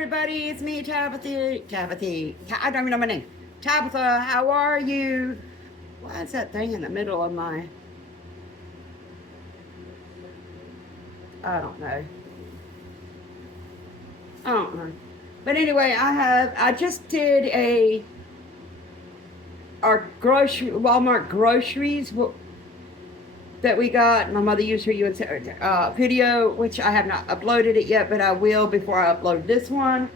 everybody, it's me, Tabitha. I don't even know my name. Tabitha, how are you? Why is that thing in the middle of my... I don't know. I don't know. But anyway, I just did our Walmart groceries that we got. My mother used her video, which I have not uploaded it yet, but I will before I upload this one.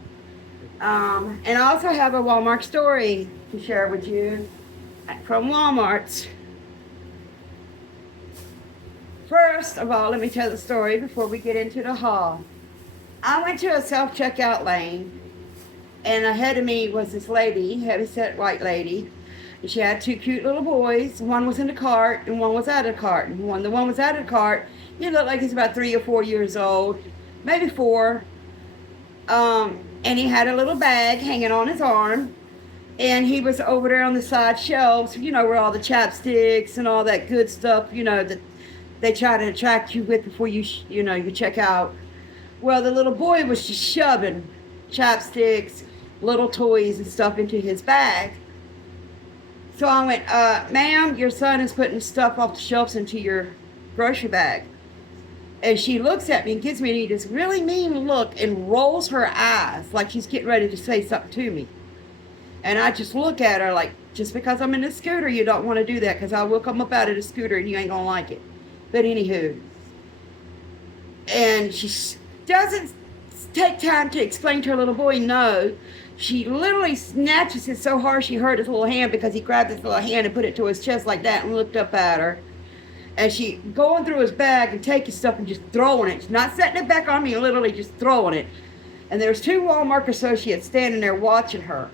And I also have a Walmart story to share with you from Walmart. First of all, let me tell the story before we get into the haul. I went to a self-checkout lane, and ahead of me was this lady, heavy-set white lady. And she had two cute little boys. One was in the cart, and one was out of the cart. And the one was out of the cart, he looked like he's about 3 or 4 years old, maybe 4. And he had a little bag hanging on his arm. And he was over there on the side shelves, where all the chapsticks and all that good stuff, that they try to attract you with before you check out. Well, the little boy was just shoving chapsticks, little toys and stuff into his bag. So I went, ma'am, your son is putting stuff off the shelves into your grocery bag. And she looks at me and gives me this really mean look and rolls her eyes like she's getting ready to say something to me. And I just look at her like, just because I'm in a scooter, you don't want to do that, because I will come up out of the scooter and you ain't going to like it. But anywho. And she doesn't take time to explain to her little boy no. She literally snatches it so hard she hurt his little hand, because he grabbed his little hand and put it to his chest like that and looked up at her. And she going through his bag and taking stuff and just throwing it. She's not setting it back on me, literally just throwing it. And there's 2 Walmart associates standing there watching her.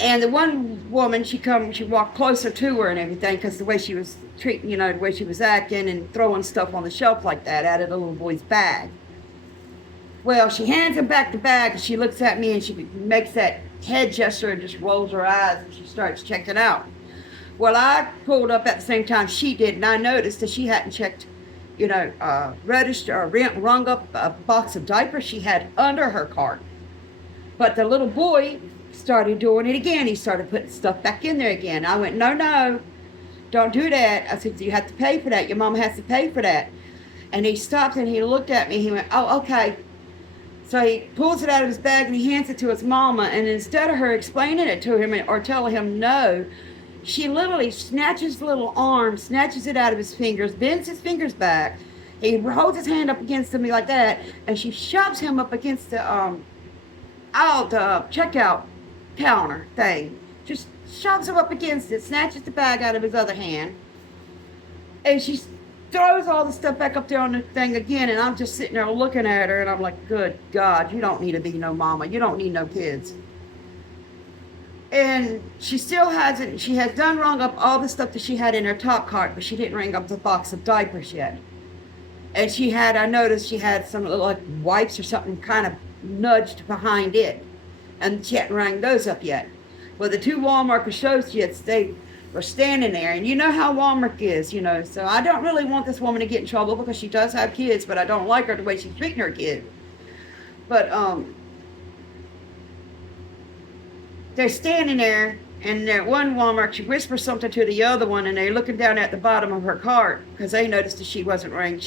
And the one woman, she walked closer to her and everything, because the way she was treating, the way she was acting and throwing stuff on the shelf like that out of the little boy's bag. Well, she hands him back the bag, and she looks at me and she makes that head gesture and just rolls her eyes, and she starts checking out. Well, I pulled up at the same time she did, and I noticed that she hadn't checked, registered or rung up a box of diapers she had under her cart. But the little boy started doing it again. He started putting stuff back in there again. I went, no, don't do that. I said, you have to pay for that. Your mom has to pay for that. And he stopped and he looked at me. He went, oh, okay. So he pulls it out of his bag and he hands it to his mama. And instead of her explaining it to him or telling him no, she literally snatches the little arm, snatches it out of his fingers, bends his fingers back. He holds his hand up against me like that, and she shoves him up against the checkout counter thing. Just shoves him up against it, snatches the bag out of his other hand, and she throws all the stuff back up there on the thing again. And I'm just sitting there looking at her, and I'm like, good God, you don't need to be no mama. You don't need no kids. And she still hasn't, she has done rung up all the stuff that she had in her top cart, but she didn't ring up the box of diapers yet. And I noticed she had some little like wipes or something kind of nudged behind it. And she hadn't rang those up yet. Well, the 2 Walmart associates, they were standing there. And you know how Walmart is, So I don't really want this woman to get in trouble, because she does have kids, but I don't like her the way she's treating her kid. But, they're standing there, and one Walmart, she whispers something to the other one, and they're looking down at the bottom of her cart, because they noticed that she wasn't rung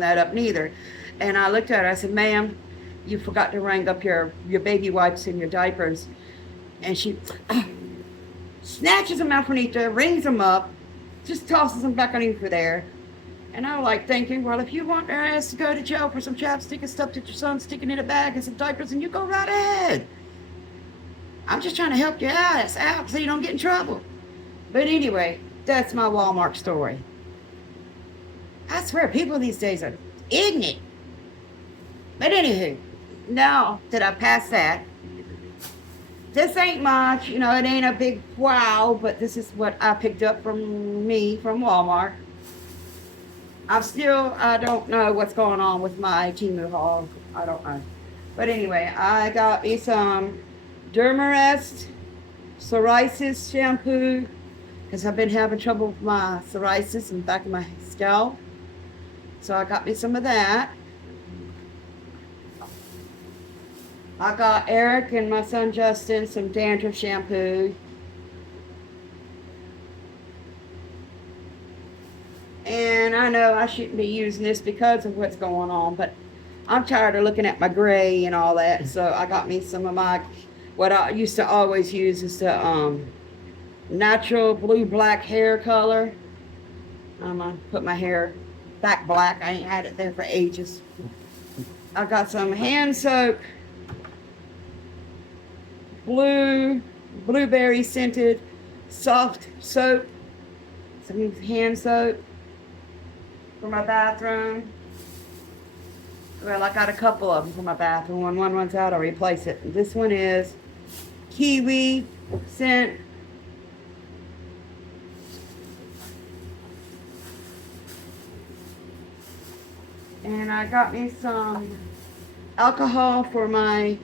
that up neither. And I looked at her, I said, ma'am, you forgot to ring up your baby wipes and your diapers. And she snatches them out from underneath her, rings them up, just tosses them back underneath her there. And I was like thinking, well, if you want her ass to go to jail for some chapstick and stuff that your son's sticking in a bag and some diapers, then you go right ahead. I'm just trying to help your ass out so you don't get in trouble. But anyway, that's my Walmart story. I swear, people these days are ignorant. But anywho, now that I passed that, this ain't much, it ain't a big wow, but this is what I picked up from Walmart. I don't know what's going on with my Temu haul. I don't know. But anyway, I got me some Dermarest psoriasis shampoo, because I've been having trouble with my psoriasis in the back of my scalp. So I got me some of that. I got Eric and my son Justin some dandruff shampoo. And I know I shouldn't be using this because of what's going on, but I'm tired of looking at my gray and all that. So I got me some of my, what I used to always use is the natural blue black hair color. I'm gonna put my hair back black. I ain't had it there for ages. I got some hand soap, blueberry scented soft soap, some hand soap for my bathroom. Well, I got a couple of them for my bathroom. When one runs out, I'll replace it. This one is kiwi scent. And I got me some alcohol for my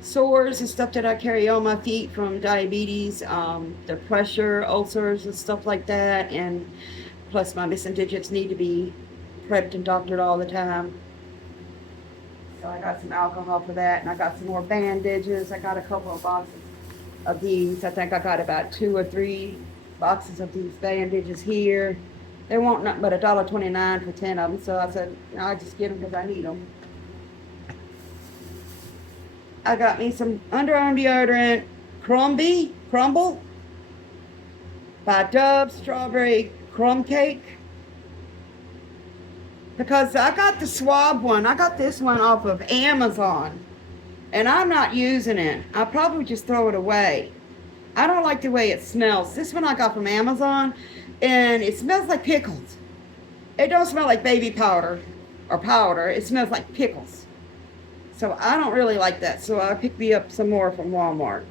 sores and stuff that I carry on my feet from diabetes, the pressure, ulcers and stuff like that. And plus my missing digits need to be prepped and doctored all the time. So I got some alcohol for that, and I got some more bandages. I got a couple of boxes of these. I think I got about 2 or 3 boxes of these bandages here. They want nothing but $1.29 for 10 of them, so I said, I just get them because I need them. I got me some underarm deodorant, Crumble by Dove Strawberry Crumb Cake. Because I got the swab one. I got this one off of Amazon. And I'm not using it. I'll probably just throw it away. I don't like the way it smells. This one I got from Amazon. And it smells like pickles. It don't smell like baby powder or powder. It smells like pickles. So I don't really like that. So I picked me up some more from Walmart.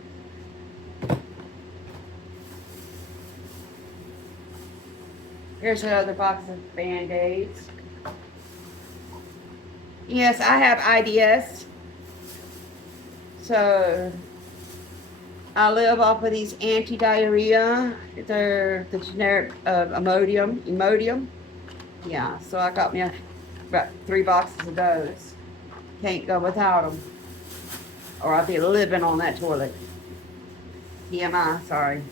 Here's another box of Band-Aids. Yes, I have IBS. So I live off of these anti-diarrhea. They're the generic Imodium. Yeah, so I got me about 3 boxes of those. Can't go without them. Or I'll be living on that toilet. TMI, sorry.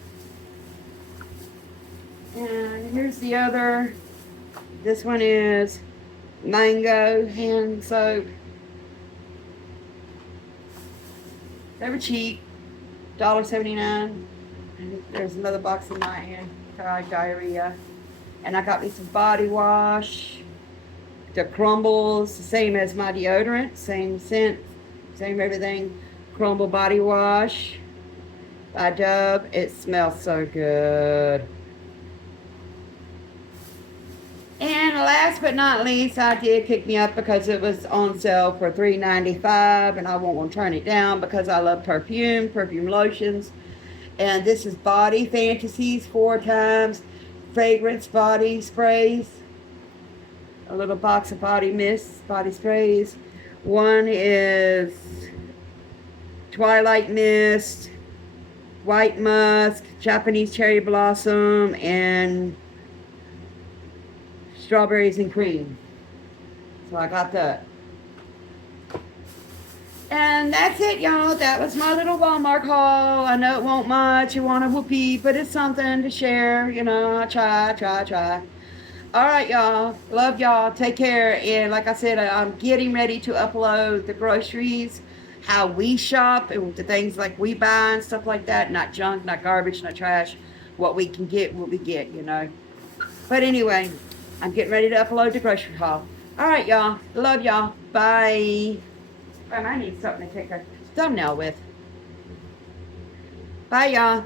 And here's the other. This one is mango hand soap. They were cheap. $1.79. And there's another box in my anti-diarrhea. And I got me some body wash. The Crumbles, the same as my deodorant, same scent, same everything. Crumble body wash by Dove. It smells so good. And last but not least, I did pick me up because it was on sale for $3.95, and I won't want to turn it down because I love perfume lotions. And this is Body Fantasies 4 times fragrance body sprays. A little box of body mists, body sprays. One is Twilight Mist, White Musk, Japanese Cherry Blossom, and Strawberries and Cream. So I got that. And that's it, y'all. That was my little Walmart haul. I know it won't much. You want a whoopee, but it's something to share. You know, I try. All right, y'all. Love y'all. Take care. And like I said, I'm getting ready to upload the groceries, how we shop, and the things like we buy and stuff like that. Not junk, not garbage, not trash. What we can get, what we get, you know. But anyway, I'm getting ready to upload the grocery haul. All right, y'all. Love y'all. Bye. I need something to take a thumbnail with. Bye, y'all.